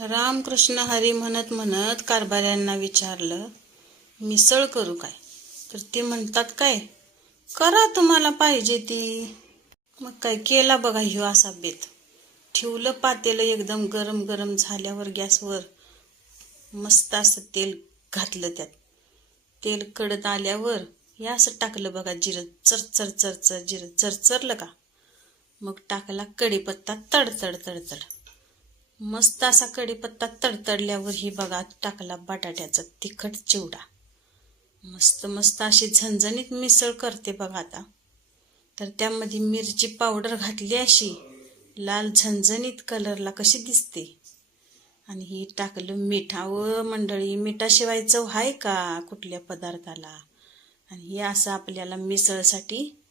रामकृष्ण हरी म्हणत म्हणत कारभाऱ्यांना विचारलं मिसळ करू काय? तर ते म्हणतात काय? करा तुम्हाला पाहिजे ती. मग काय केला बघा ह्यो असा बेत. ठेवलं पातेलं एकदम गरम गरम झाल्यावर गॅसवर मस्त असं तेल घातलं त्यात. तेल कडत आल्यावर हे असं टाकलं बघा जिरं चरचर चरचर जिरं चरचरलं का? मग टाकला कडीपत्ता तडतड तडतड. मस्त असा कढीपत्ता तडतडल्यावर ही बघा टाकला बटाट्याचा तिखट चिवडा. मस्त मस्त अशी झणझणीत मिसळ करते बघा आता. तर त्यामध्ये मिरची पावडर घातली अशी लाल झणझणीत कलरला कशी दिसते. आणि ही टाकलं मिठावं मंडळी. मिठाशिवाय चव आहे का कुठल्या पदार्थाला? आणि हे असं आपल्याला मिसळसाठी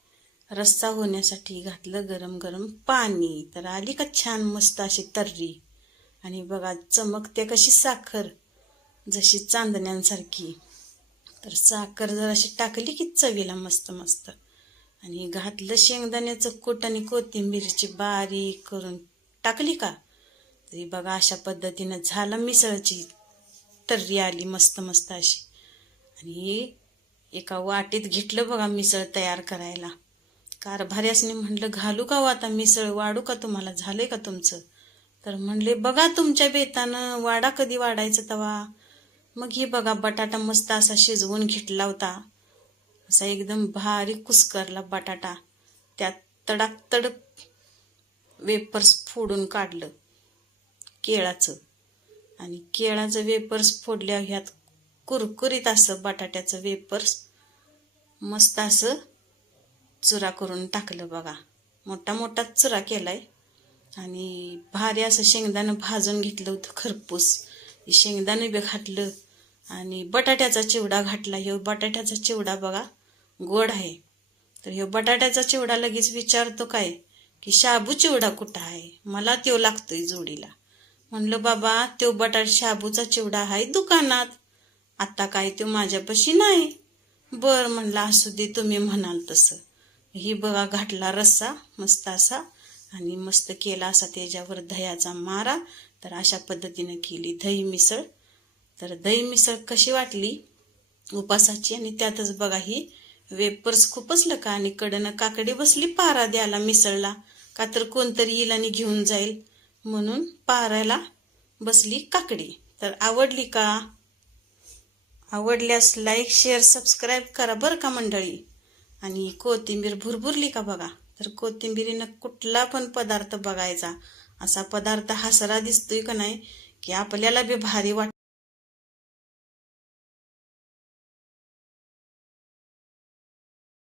रस्सा होण्यासाठी घातलं गरम गरम पाणी. तर आली का छान मस्त अशी तर्री? आणि बघा चमकते कशी साखर जशी चांदण्यांसारखी. तर साखर जर अशी टाकली की चवीला मस्त मस्त. आणि घातलं शेंगदाण्याचं कूट आणि कोथिंबीरची बारीक करून टाकली का तरी बघा अशा पद्धतीनं झालं मिसळची तर्री आली मस्त मस्त अशी. आणि एका वाटीत घेतलं बघा मिसळ तयार करायला. कारभाऱ्यासने म्हटलं घालू का हो आता मिसळ? वाढू का तुम्हाला? झालंय का तुमचं? तर म्हणले बघा तुमच्या बेतानं वाडा कधी वाढायचं तवा? मग ही बघा बटाटा मस्त असा शिजवून घेतला होता. असा एकदम भारी कुस्करला बटाटा. त्यात तडाकतड वेपर्स फोडून काढलं केळाचं. आणि केळाचं वेपर्स फोडल्या ह्यात कुरकुरीत असं बटाट्याचं वेपर्स मस्त असं चुरा करून टाकलं बघा. मोठा मोठा चुरा केलाय. आणि भारी असं शेंगदाणं भाजून घेतलं होतं खरपूस. शेंगदाणं बी घातलं आणि बटाट्याचा चिवडा घातला. ह्यो बटाट्याचा चिवडा बघा गोड आहे. तर ह्यो बटाट्याचा चिवडा लगेच विचारतो काय की शाबू चिवडा कुठं आहे? मला त्यो लागतोय जोडीला. म्हणलं बाबा त्यो बटाट शाबूचा चिवडा आहे दुकानात. आता काय तो माझ्यापाशी नाही. बर म्हणलं असू दे तुम्ही म्हणाल तसं. ही बघा घाटला रस्सा मस्त असा. आणि मस्त केला असा त्याच्यावर दह्याचा मारा. तर अशा पद्धतीनं केली दही मिसळ. तर दही मिसळ कशी वाटली? उपासाची. आणि त्यातच बघा ही वेपर्स खूपच का आणि कडनं काकडी बसली पारा द्यायला मिसळला. का तर कोणतरी येईल आणि घेऊन जाईल म्हणून पारायला बसली काकडी. तर आवडली का? आवडल्यास लाईक शेअर सबस्क्राईब करा बरं का मंडळी? आणि कोथिंबीर भुरभुरली का बघा? तर कोथिंबीरीनं कुठला पण पदार्थ बघायचा. असा पदार्थ हसरा दिसतोय का नाही की आपल्याला बी भारी वाट